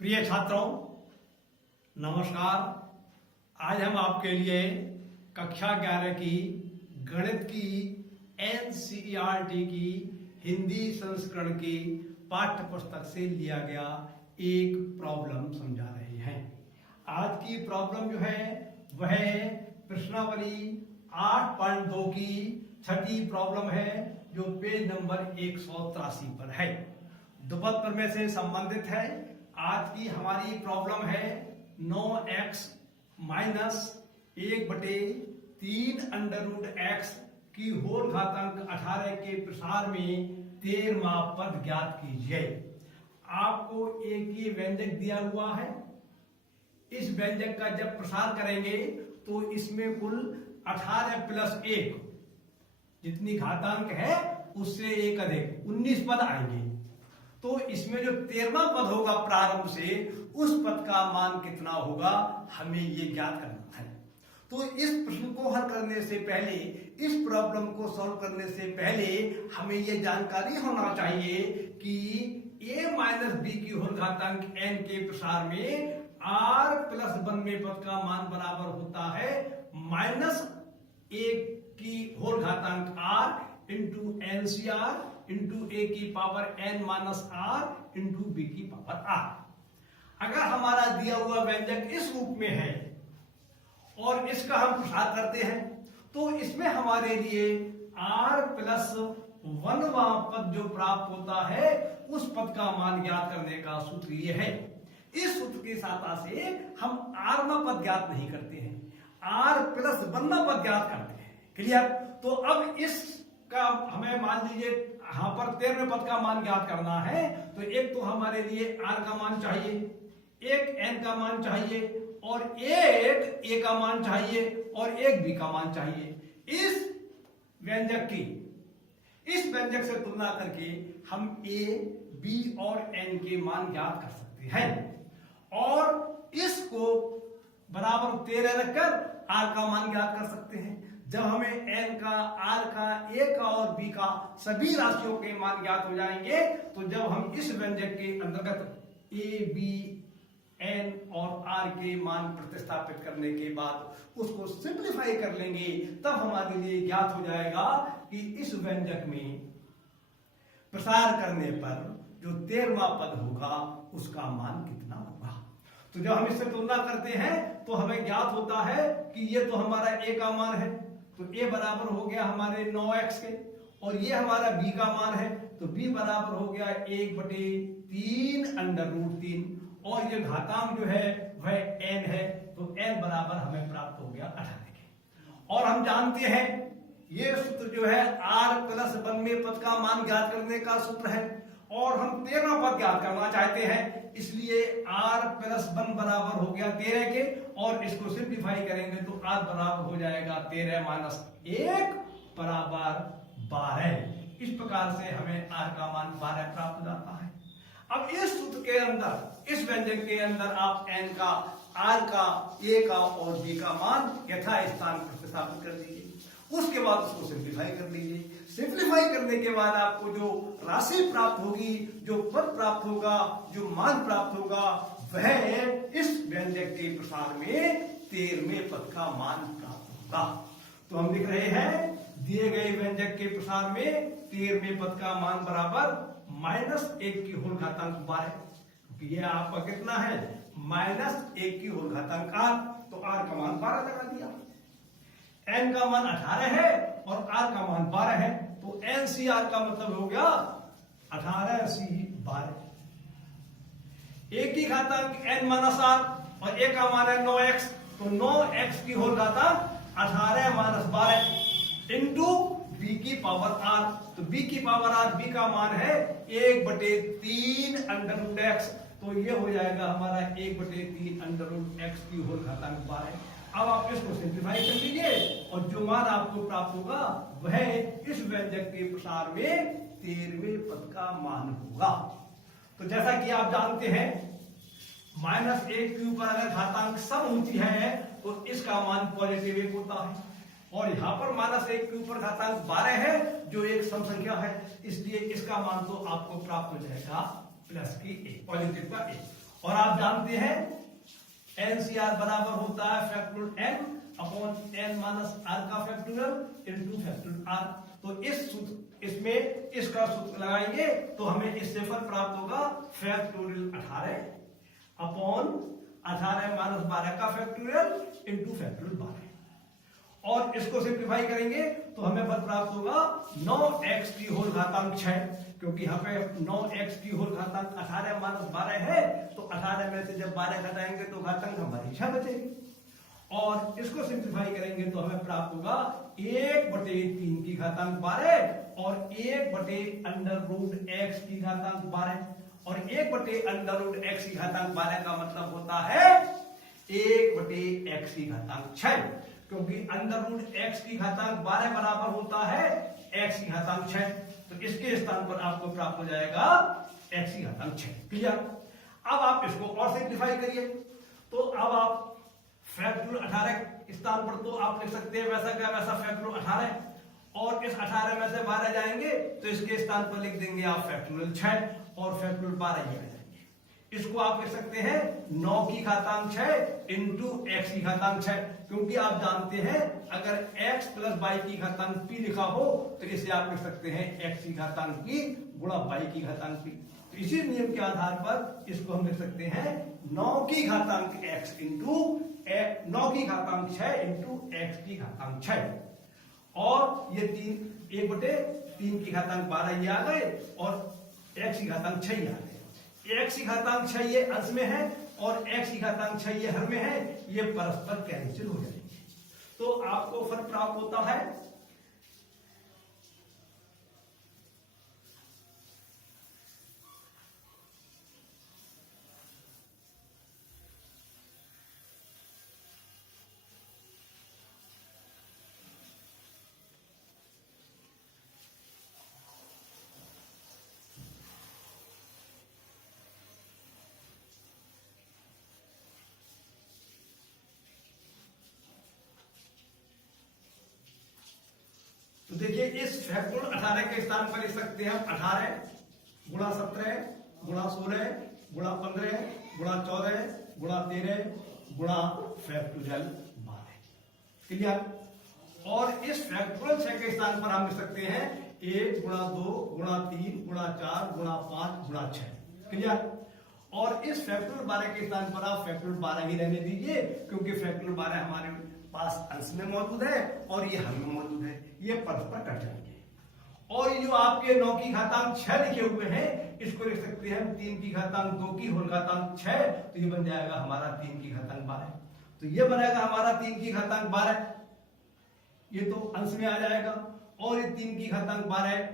प्रिय छात्रों, नमस्कार। आज हम आपके लिए कक्षा 11 की गणित की एनसीईआरटी की हिंदी संस्करण की पाठ्य पुस्तक से लिया गया एक प्रॉब्लम समझा रहे हैं। आज की प्रॉब्लम जो है वह प्रश्नावली 8.2 की छठी प्रॉब्लम है, जो पेज नंबर 183 पर है। ध्रुपद प्रमेय से संबंधित है। आज की हमारी प्रॉब्लम है 9x माइनस 1/3 √x की होल घातांक 18 के प्रसार में 13वां पद ज्ञात कीजिए। आपको एक ही व्यंजक दिया हुआ है। इस व्यंजक का जब प्रसार करेंगे तो इसमें कुल 18 + 1 जितनी घातांक है उससे एक अधिक 19 पद आएंगे। तो इसमें जो 13वां पद होगा प्रारंभ से, उस पद का मान कितना होगा, हमें ये ज्ञात करना है। तो इस प्रश्न को हल करने से पहले, इस प्रॉब्लम को सॉल्व करने से पहले हमें ये जानकारी होना चाहिए कि a माइनस बी की होल घातांक n के प्रसार में r प्लस 1वें पद का मान बराबर होता है -1 की होल घातांक r into NCR into a की power n minus r into b की पावर r। अगर हमारा दिया हुआ व्यंजक इस रूप में है और इसका हम प्रसार करते हैं तो इसमें हमारे लिए r प्लस 1वां पद जो प्राप्त होता है, उस पद का मान ज्ञात करने का सूत्र ये है। इस सूत्र की सहायता से हम rवां पद ज्ञात नहीं करते हैं, r प्लस 1वां पद ज्ञात करते हैं। क्लियर? तो अब इसका हमें मान लीजिए यहां पर 13वें पद का मान ज्ञात करना है, तो एक तो हमारे लिए r का मान चाहिए, एक n का मान चाहिए, और एक a का मान चाहिए, और एक b का मान चाहिए। इस व्यंजक से तुलना करके हम a, b और n के मान ज्ञात कर सकते हैं, और इसको बराबर 13 रखकर r का मान ज्ञात कर सकते हैं। जब हमें n का, r का, a का और b का सभी राशियों के मान ज्ञात हो जाएंगे, तो जब हम इस व्यंजक के अंतर्गत a, b, n और r के मान प्रतिस्थापित करने के बाद उसको सिंप्लीफाई कर लेंगे, तब हमारे लिए ज्ञात हो जाएगा कि इस व्यंजक में प्रसार करने पर जो 13वां पद होगा उसका मान कितना होगा। तो जब हम इससे तुलना करते हैं तो हमें ज्ञात होता है कि ये तो हमारा a का मान है, तो a बराबर हो गया हमारे 9x के, और ये हमारा b का मान है, तो b बराबर हो गया 1/3 √3, और ये घातांक जो है वह n है, तो n बराबर हमें प्राप्त हो गया 18 के। और हम जानते हैं ये सूत्र जो है r प्लस 1वें पद का मान ज्ञात करने का सूत्र है, और हम 13वां पद ज्ञात करना चाहते हैं, इसलिए r प्लस 1 बराबर हो गया 13 के, और इसको सिंप्लीफाई करेंगे तो r बराबर हो जाएगा 13 माइनस 1 बराबर 12। इस प्रकार से हमें r का मान 12 प्राप्त हो जाता है। अब इस सूत्र के अंदर, इस व्यंजक के अंदर आप n का, r का, a का और b का मान यथा स्थान प्रतिस्थापित कर दीजिए। उसके बाद उसको सिंप्लीफाई कर लीजिए। सिंप्लीफाई करने के बाद आपको जो राशि प्राप्त होगी, जो पद प्राप्त होगा, जो मान प्राप्त होगा, वह इस व्यंजक के प्रसार में 13वें पद का मान प्राप्त होगा। तो हम लिख रहे हैं दिए गए व्यंजक के प्रसार में 13वें पद का मान बराबर -1 की होल घातांक 12। ये आपका कितना है? -1 की होल घातांक r, तो r का मान 12 लगा दिया। n का मान 18 है और r का मान 12 है, तो NCR का मतलब हो गया 18C 12। a की घातांक n माइनस r और a का मान है 9x, तो 9x की होल घातांक 18 माइनस 12 इंटू b की पावर r, तो b की पावर r, b का मान है 1/3 √x, तो ये हो जाएगा हमारा 1/3 √x की होल घातांक 12। अब आप इसको सिंप्लीफाई कर लीजिए, और जो मान आपको प्राप्त होगा वह इस व्यंजक के प्रसार में 13वें पद का मान होगा। तो जैसा कि आप जानते हैं, -1 के ऊपर अगर घातांक सम होती है तो इसका मान पॉजिटिव 1 होता है, और यहाँ पर -1 के ऊपर घातांक 12 है जो एक सम संख्या है, इसलिए इसका मान तो आपको प्राप्त हो जाएगा +1 पॉजिटिव का 1। और आप जानते हैं NCR बराबर होता है factorial n upon n minus r का फैक्टोरियल इनटू फैक्टोरियल r। तो इस सूत्र इसमें इसका सूत्र लगाएंगे तो हमें इससे फल प्राप्त होगा फैक्टोरियल 18 अपॉन 18 माइनस 12 का फैक्टोरियल इनटू फैक्टोरियल 12, और इसको सिंप्लीफाई करेंगे तो हमें फल प्राप्त होगा 9x की होल घातांक 6, क्योंकि यहाँ पे 9x की होल घातांक 18 माइनस 12 है, तो 18 में से जब 12 घटाएंगे तो घातांक हमारी 6 बचेगी, और इसको सिंप्लीफाई करेंगे तो हमें प्राप्त होगा 1/3 की घातांक 12 और 1/√x की घातांक 12, और 1/√x की घातांक 12 का मतलब होता है 1/x की घातांक 6, क्योंकि √x की घातांक 12 बराबर होता है x की घातांक 6, तो इसके स्थान पर आपको प्राप्त हो जाएगा x की घातांक 6। क्लियर? अब आप इसको और सिंप्लीफाई करिए, तो अब आप फैक्टोरियल 18 स्थान पर तो आप लिख सकते हैं वैसा क्या वैसा फैक्टोरियल 18, और इस 18 में से 12 जाएंगे तो इसके स्थान पर लिख देंगे आप फैक्टोरियल 6 और फैक्टोरियल 12 ही आ जाएंगे। इसको आप लिख सकते हैं 9 की घातांक 6 इंटू x की घातांक 6, क्योंकि आप जानते हैं अगर x प्लस y की घातांक p लिखा हो तो इसे आप लिख सकते हैं x की घातांक p गुणा y की घातांक p। तो इसी नियम के आधार पर इसको हम लिख सकते हैं 9 की घातांक x इंटू 9 की घातांक 6 इंटू x की घातांक 6, और ये 1/3 की घातांक 12 ये आ गए और x की घातांक 6 आ गए। x की घातांक 6 ये अंश में है और x की घातांक 6 ये हर में है, ये परस्पर कैंसिल हो जाएंगे, तो आपको फल प्राप्त होता है तो देखिए इस फैक्टोरियल 18 के स्थान पर लिख सकते हैं हम 18 गुणा 17 गुणा 16 गुणा 15 गुणा 14 गुणा 13 गुणा फैक्टोरियल 12। क्लियर? और इस फैक्टोरियल 6 के स्थान पर हम लिख सकते हैं 1 गुणा 2 गुणा 3 गुणा 4 गुणा 5 गुणा 6। क्लियर? और इस फैक्टोरियल 12 के स्थान पर आप फैक्टोरियल 12 ही रहने दीजिए, क्योंकि फैक्टोरियल 12 हमारे पास अंश में मौजूद है और ये हर में मौजूद है, ये परस्पर कट जाएंगे। और ये जो आपके 9 की घातांक 6 लिखे हुए हैं इसको लिख सकते हैं हम 3 की घातांक 2 की होल घातांक 6, तो ये बन जाएगा हमारा 3 की घातांक 12, तो ये बनेगा हमारा 3 की घातांक 12, ये तो अंश में आ जाएगा, और ये 3 की घातांक 12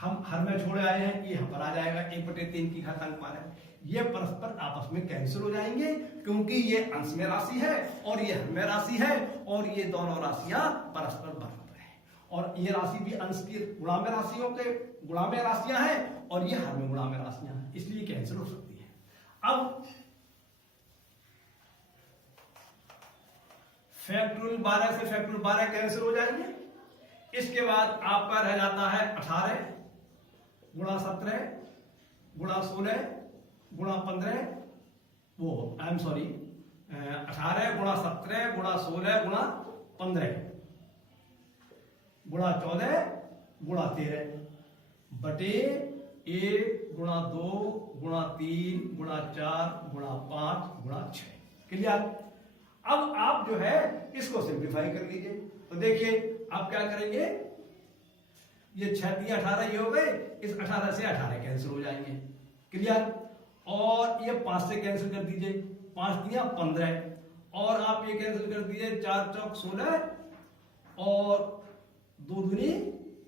हम हर में छोड़े आए हैं, ये यहाँ पर आ जाएगा 1/3 की घातांक 12। ये परस्पर आपस में कैंसिल हो जाएंगे, क्योंकि ये अंश में राशि है और ये हर में राशि है, और ये दोनों राशियां परस्पर बराबर है, और ये राशि भी अंश की गुणा में राशियों के गुणा में राशियां हैं और ये हर में गुणा में राशियां हैं, इसलिए कैंसिल हो सकती है। अब फैक्टोरियल 12 से फैक्टोरियल 12 कैंसिल हो जाएंगे। इसके बाद आपका रह जाता है 18 गुणा 17 गुणा 16 गुणा 15, वो आई एम सॉरी 18 गुणा 17 गुणा 16 गुणा 15 गुणा 14 गुणा 13 बटे 1 गुणा 2 गुणा 3 गुणा 4 गुणा 5 गुणा 6। क्लियर? अब आप जो है इसको सिंप्लीफाई कर लीजिए, तो देखिए आप क्या करेंगे, ये 6 दिया 18 ये हो गए, इस 18 से 18 कैंसिल हो जाएंगे। क्लियर? और ये 5 से कैंसिल कर दीजिए, 5 दिया 15, और आप ये कैंसिल कर दीजिए 4 चौक 16 और 2 दूनी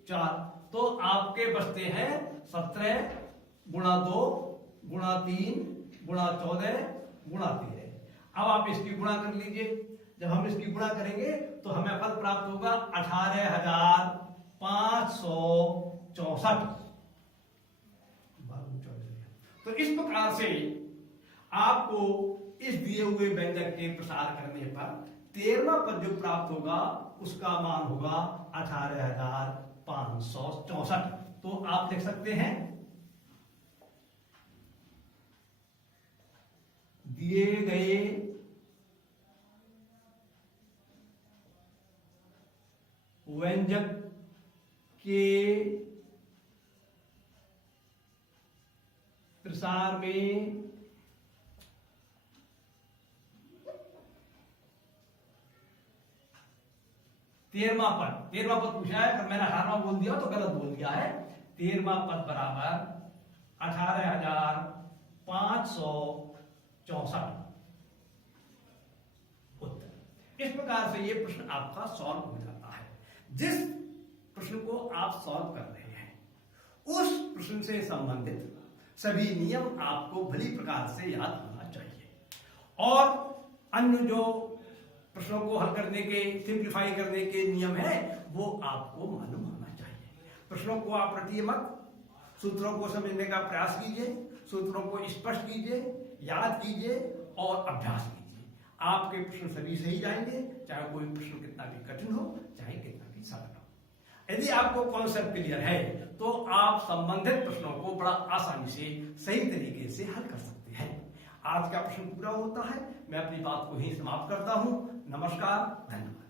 4, तो आपके बचते हैं 17 गुणा 2 गुणा 3 गुणा 14 गुणा 13। अब आप इसकी गुणा कर लीजिए, जब हम इसकी गुणा करेंगे तो हमें फल प्राप्त होगा 18,564। तो इस प्रकार से आपको इस दिए हुए व्यंजक के प्रसार करने पर 13वां पद जो प्राप्त होगा उसका मान होगा 18,564। तो आप लिख सकते हैं व्यंजक के प्रसार में तेरहवां पद पूछा है, पर मैंने 18वां बोल दिया तो गलत बोल दिया है। 13वां पद बराबर 18,564 उत्तर। इस प्रकार से ये प्रश्न आपका सॉल्व हो जाता है। जिस प्रश्न को आप सॉल्व कर रहे हैं उस प्रश्न से संबंधित सभी नियम आपको भली प्रकार से याद होना चाहिए, और अन्य जो प्रश्नों को हल करने के, सिंप्लीफाई करने के नियम है वो आपको मालूम होना चाहिए। प्रश्नों को आप रटिए मत, सूत्रों को समझने का प्रयास कीजिए, सूत्रों को स्पष्ट कीजिए, याद कीजिए और अभ्यास कीजिए। आपके प्रश्न सभी सही जाएंगे, चाहे कोई प्रश्न कितना भी कठिन हो, चाहे कितना भी सरल हो। यदि आपको कॉन्सेप्ट क्लियर है तो आप संबंधित प्रश्नों को बड़ा आसानी से सही तरीके से हल कर सकते हैं। आज का प्रश्न पूरा होता है, मैं अपनी बात को ही समाप्त करता हूं। नमस्कार, धन्यवाद।